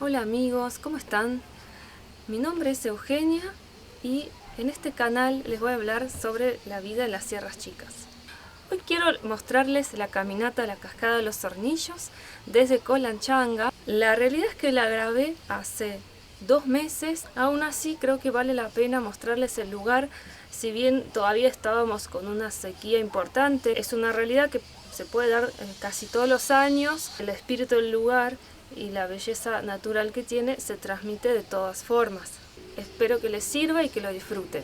Hola amigos, ¿cómo están? Mi nombre es Eugenia y en este canal les voy a hablar sobre la vida en las Sierras Chicas. Hoy quiero mostrarles la caminata a la Cascada de los Hornillos desde Colanchanga. La realidad es que la grabé hace 2 meses, aún así creo que vale la pena mostrarles el lugar, si bien todavía estábamos con una sequía importante. Es una realidad que se puede dar casi todos los años. El espíritu del lugar y la belleza natural que tiene se transmite de todas formas. Espero que les sirva y que lo disfruten.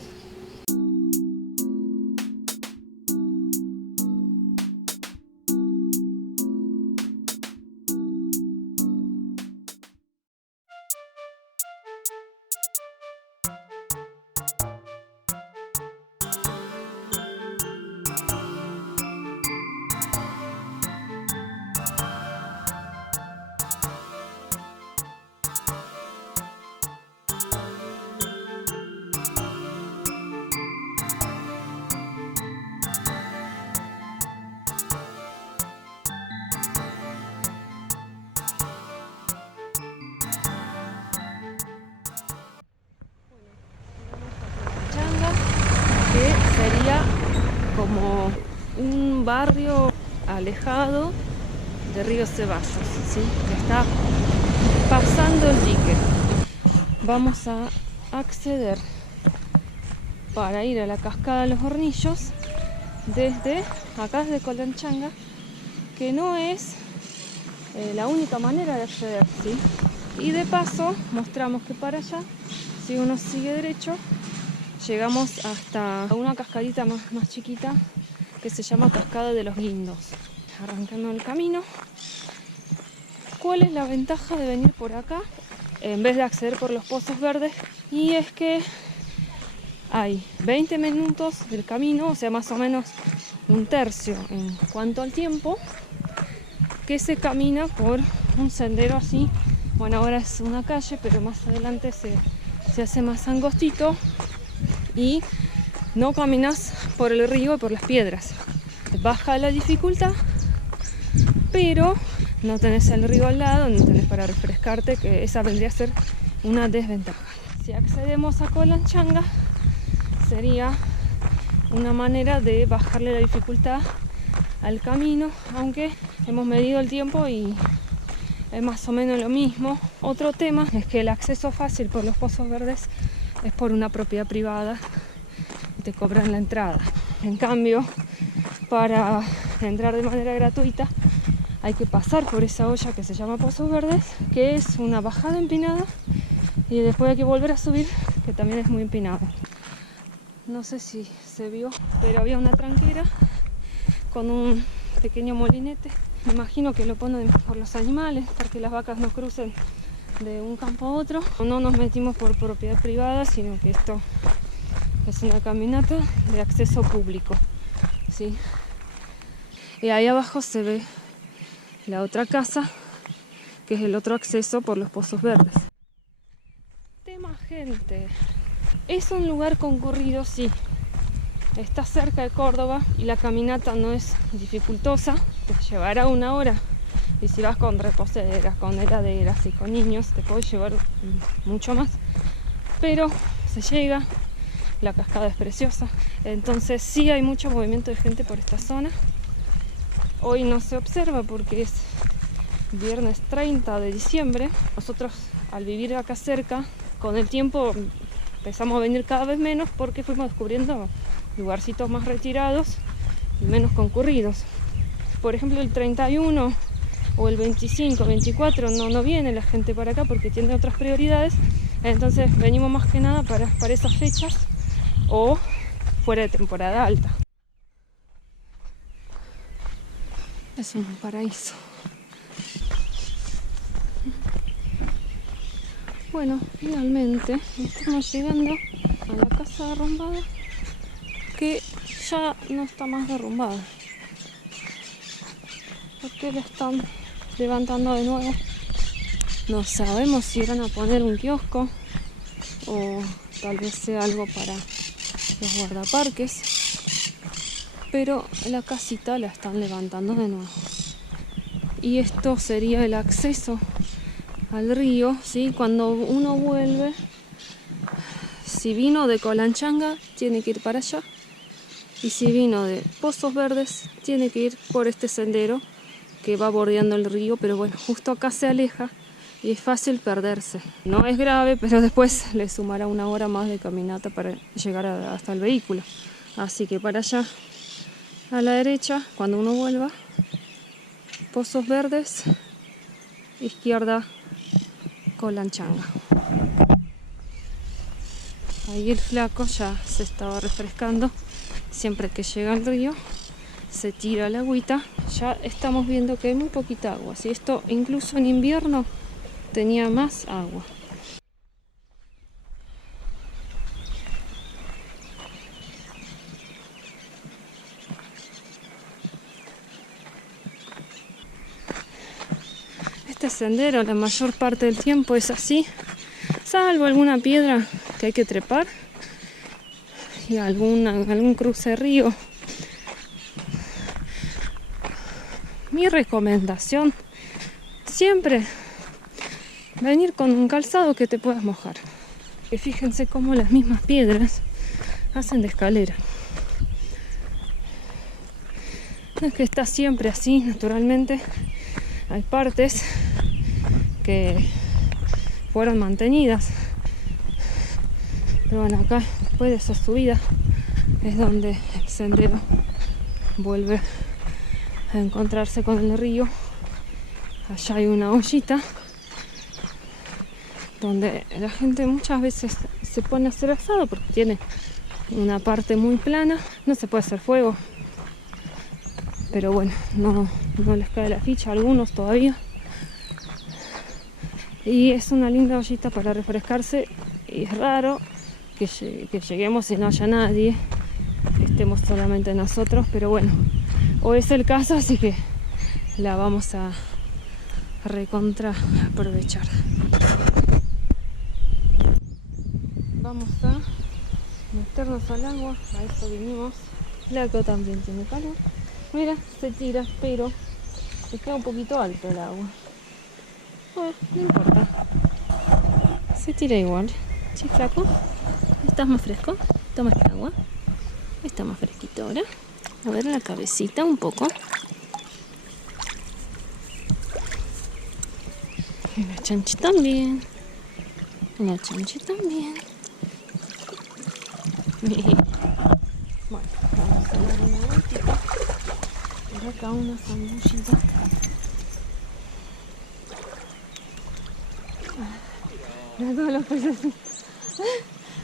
Que sería como un barrio alejado de Río Ceballos, ¿sí? Que está pasando el dique. Vamos a acceder para ir a la Cascada de los Hornillos desde acá, desde Colanchanga, que no es la única manera de acceder, ¿sí? Y de paso mostramos que para allá, si uno sigue derecho, llegamos hasta una cascadita más chiquita que se llama Cascada de los Guindos. Arrancando el camino. ¿Cuál es la ventaja de venir por acá en vez de acceder por los pozos verdes? Y es que hay 20 minutos del camino, o sea, más o menos un tercio en cuanto al tiempo, que se camina por un sendero así. Bueno, ahora es una calle, pero más adelante se hace más angostito y no caminas por el río y por las piedras. Baja la dificultad, pero no tenés el río al lado, no tenés para refrescarte, que esa vendría a ser una desventaja. Si accedemos a Colanchanga, sería una manera de bajarle la dificultad al camino, aunque hemos medido el tiempo y es más o menos lo mismo. Otro tema es que el acceso fácil por los pozos verdes es por una propiedad privada y te cobran la entrada. En cambio, para entrar de manera gratuita hay que pasar por esa olla que se llama Pozos Verdes, que es una bajada empinada, y después hay que volver a subir, que también es muy empinado. No sé si se vio, pero había una tranquera con un pequeño molinete. Me imagino que lo ponen por los animales, para que las vacas no crucen de un campo a otro. No nos metimos por propiedad privada, sino que esto es una caminata de acceso público, ¿sí? Y ahí abajo se ve la otra casa, que es el otro acceso por los pozos verdes. Tema gente. Es un lugar concurrido, sí. Está cerca de Córdoba y la caminata no es dificultosa. Te llevará 1 hora. Y si vas con reposeras, con heladeras y con niños, te puede llevar mucho más. Pero se llega. La cascada es preciosa. Entonces sí hay mucho movimiento de gente por esta zona. Hoy no se observa porque es viernes 30 de diciembre. Nosotros, al vivir acá cerca, con el tiempo empezamos a venir cada vez menos porque fuimos descubriendo lugarcitos más retirados y menos concurridos. Por ejemplo, el 31 o el 25, 24 no viene la gente para acá porque tiene otras prioridades. Entonces venimos más que nada para esas fechas o fuera de temporada alta. Es un paraíso. Bueno, finalmente estamos llegando a la casa derrumbada, que ya no está más derrumbada. ¿Por qué la están levantando de nuevo? No sabemos si van a poner un kiosco o tal vez sea algo para los guardaparques, pero la casita la están levantando de nuevo. Y esto sería el acceso al río, ¿sí? Cuando uno vuelve, si vino de Colanchanga, tiene que ir para allá. Y si vino de Pozos Verdes, tiene que ir por este sendero que va bordeando el río, pero bueno, justo acá se aleja y es fácil perderse. No es grave, pero después le sumará 1 hora más de caminata para llegar hasta el vehículo. Así que para allá, a la derecha, cuando uno vuelva, Pozos Verdes, izquierda, Colanchanga. Ahí el flaco ya se estaba refrescando. Siempre que llega al río, se tira la agüita. Ya estamos viendo que hay muy poquita agua. Si esto incluso en invierno tenía más agua. Este sendero la mayor parte del tiempo es así, salvo alguna piedra que hay que trepar y algún cruce de río. Mi recomendación, siempre venir con un calzado que te puedas mojar. Y fíjense cómo las mismas piedras hacen de escalera. No es que está siempre así, naturalmente. Hay partes que fueron mantenidas. Pero bueno, acá, después de esa subida, es donde el sendero vuelve a encontrarse con el río. Allá hay una ollita donde la gente muchas veces se pone a hacer asado porque tiene una parte muy plana. No se puede hacer fuego, pero bueno, no les cae la ficha a algunos todavía. Y es una linda ollita para refrescarse. Y es raro que lleguemos y no haya nadie, que estemos solamente nosotros, pero bueno, hoy es el caso, así que la vamos a recontra aprovechar. Vamos a meternos al agua, a eso vinimos. Flaco también tiene calor. Mira, se tira, pero se queda un poquito alto el agua. Bueno, no importa. Se tira igual. Sí, Flaco. ¿Estás más fresco? Toma esta agua. Está más fresquito ahora. A ver la cabecita un poco. Y la chanchi también. La chanchi también. Bueno, vamos a dar una vueltita. Por acá una sanguchita. Mira todos los peces.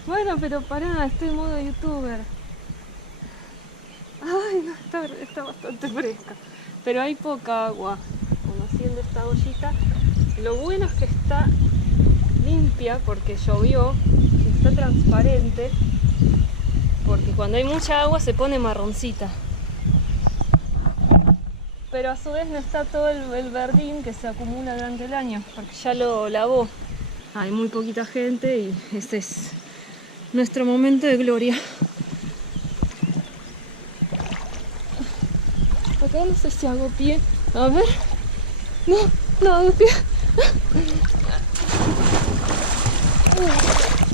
Bueno, pero pará, estoy en modo youtuber. Ay, no, está bastante fresca. Pero hay poca agua. Conociendo esta ollita. Lo bueno es que está limpia porque llovió. Está transparente. Porque cuando hay mucha agua se pone marroncita. Pero a su vez no está todo el verdín que se acumula durante el año. Porque ya lo lavó. Hay muy poquita gente y ese es nuestro momento de gloria. Acá no sé si hago pie. A ver. No hago pie.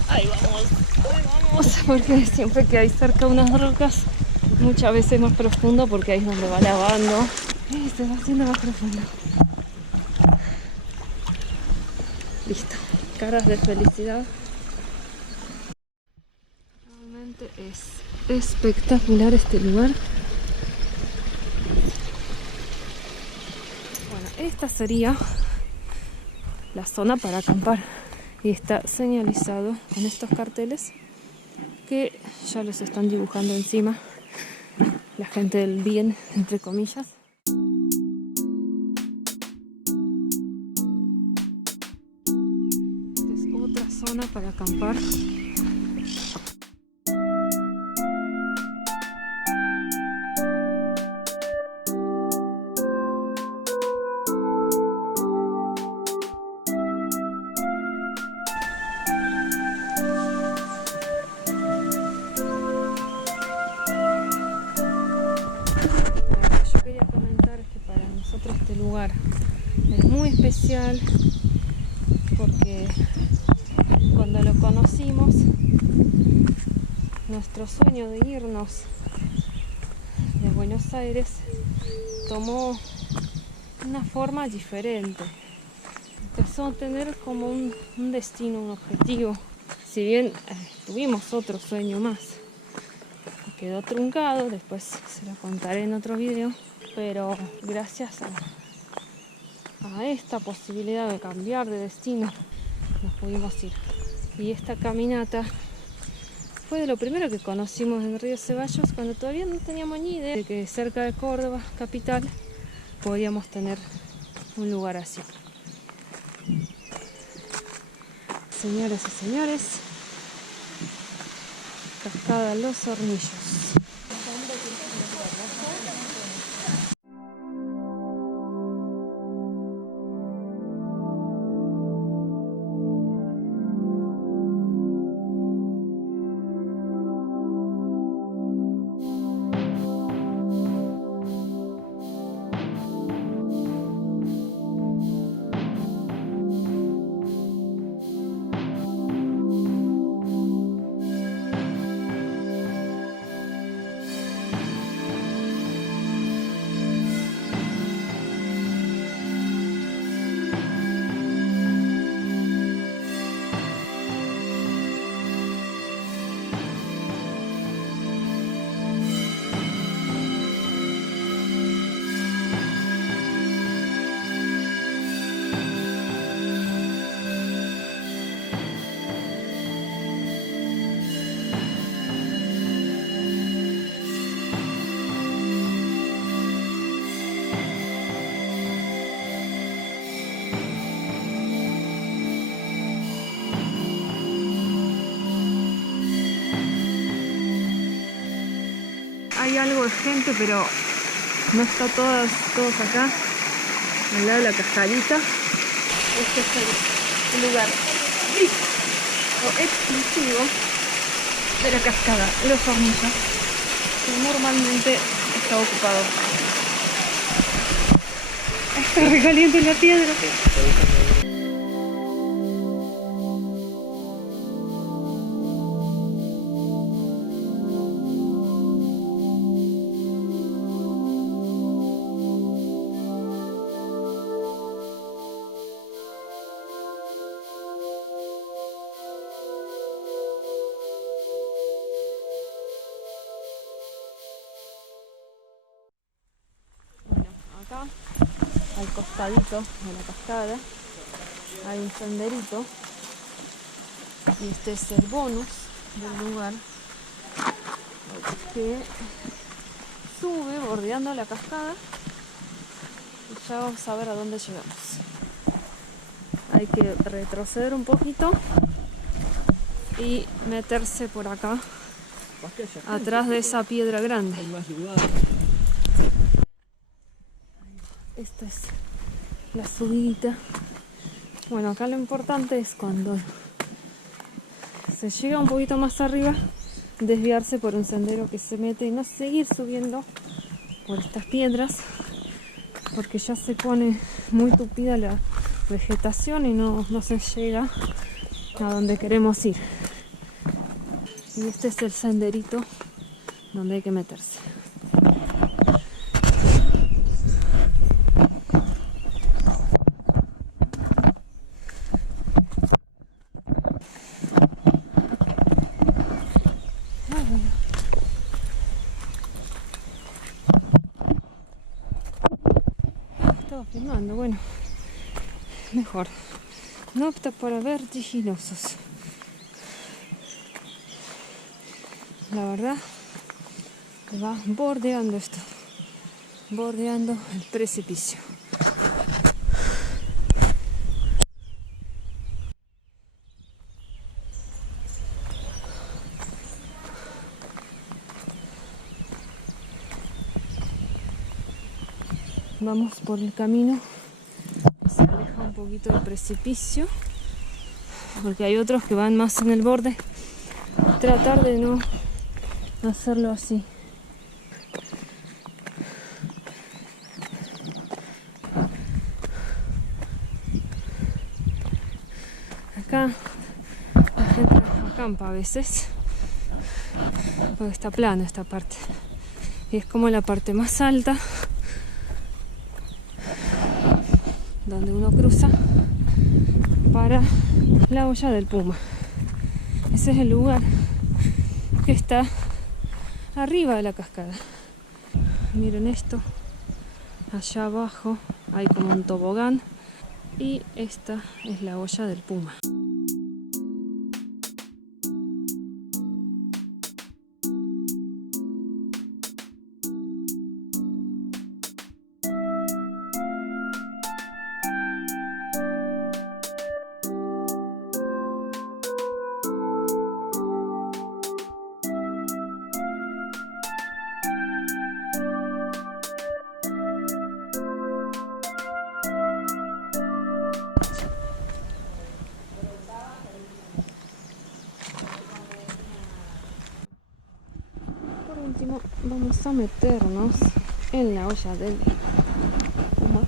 Ahí vamos. Porque siempre que hay cerca unas rocas, muchas veces más profundo porque ahí es donde va lavando. Se va haciendo más profundo. Listo. Caras de felicidad. Realmente es espectacular este lugar. Bueno, esta sería la zona para acampar y está señalizado con estos carteles que ya los están dibujando encima la gente del bien, entre comillas. Esta es otra zona para acampar. Este lugar es muy especial porque cuando lo conocimos, nuestro sueño de irnos de Buenos Aires tomó una forma diferente. Empezó a tener como un destino, un objetivo. Si bien tuvimos otro sueño más, quedó truncado, después se lo contaré en otro video, pero gracias a esta posibilidad de cambiar de destino nos pudimos ir. Y esta caminata fue de lo primero que conocimos en Río Ceballos, cuando todavía no teníamos ni idea de que cerca de Córdoba, capital, podíamos tener un lugar así. Señoras y señores, Cascada Los Hornillos. Hay algo de gente, pero no está todos acá, al lado de la cascadita. Este es el lugar VIP o exclusivo de la cascada Los Hornillos, que normalmente está ocupado. Está re caliente la piedra. Acá, al costadito de la cascada, hay un senderito y este es el bonus del lugar, que sube bordeando la cascada y ya vamos a ver a dónde llegamos. Hay que retroceder un poquito y meterse por acá, atrás de esa piedra grande. Esta es la subidita. Bueno, acá lo importante es cuando se llega un poquito más arriba, desviarse por un sendero que se mete y no seguir subiendo por estas piedras, porque ya se pone muy tupida la vegetación y no se llega a donde queremos ir. Y este es el senderito donde hay que meterse. Estaba filmando, bueno, mejor. No opta para vertiginosos. La verdad, va bordeando esto, bordeando el precipicio. Vamos por el camino que se aleja un poquito del precipicio, porque hay otros que van más en el borde. Tratar de no hacerlo así. Acá la gente acampa a veces, porque está plano esta parte. Y es como la parte más alta donde uno cruza para la olla del Puma. Ese es el lugar que está arriba de la cascada. Miren esto, allá abajo hay como un tobogán y esta es la olla del Puma. Por último, vamos a meternos en la olla del Puma.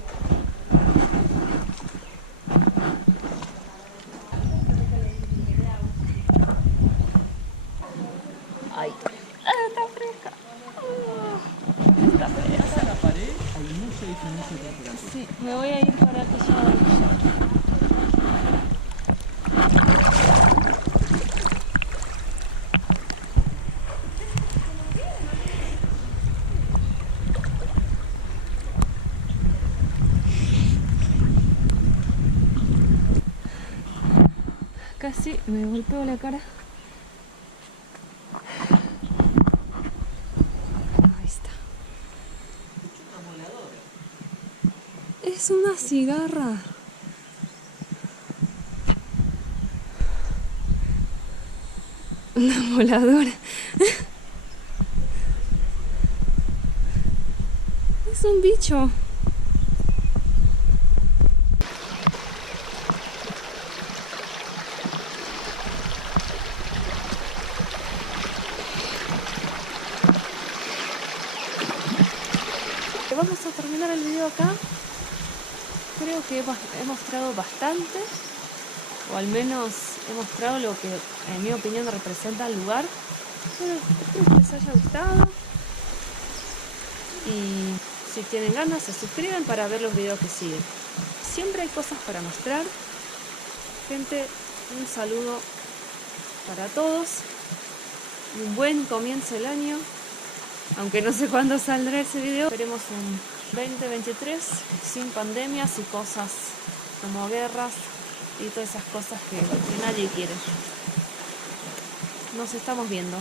Ay, está fresca. Está fresca. La pared hay mucha diferencia de temperatura. Sí, me voy a ir para aquella orilla. Casi me golpeo la cara. Ahí está. Es una cigarra. Una voladora. Es un bicho. Vamos a terminar el video acá. Creo que he mostrado bastante, o al menos he mostrado lo que en mi opinión representa el lugar. Espero que les haya gustado y si tienen ganas se suscriben para ver los videos que siguen. Siempre hay cosas para mostrar. Gente, un saludo para todos, un buen comienzo del año. Aunque no sé cuándo saldrá ese video, esperemos un 2023 sin pandemias y cosas como guerras y todas esas cosas que nadie quiere. Nos estamos viendo.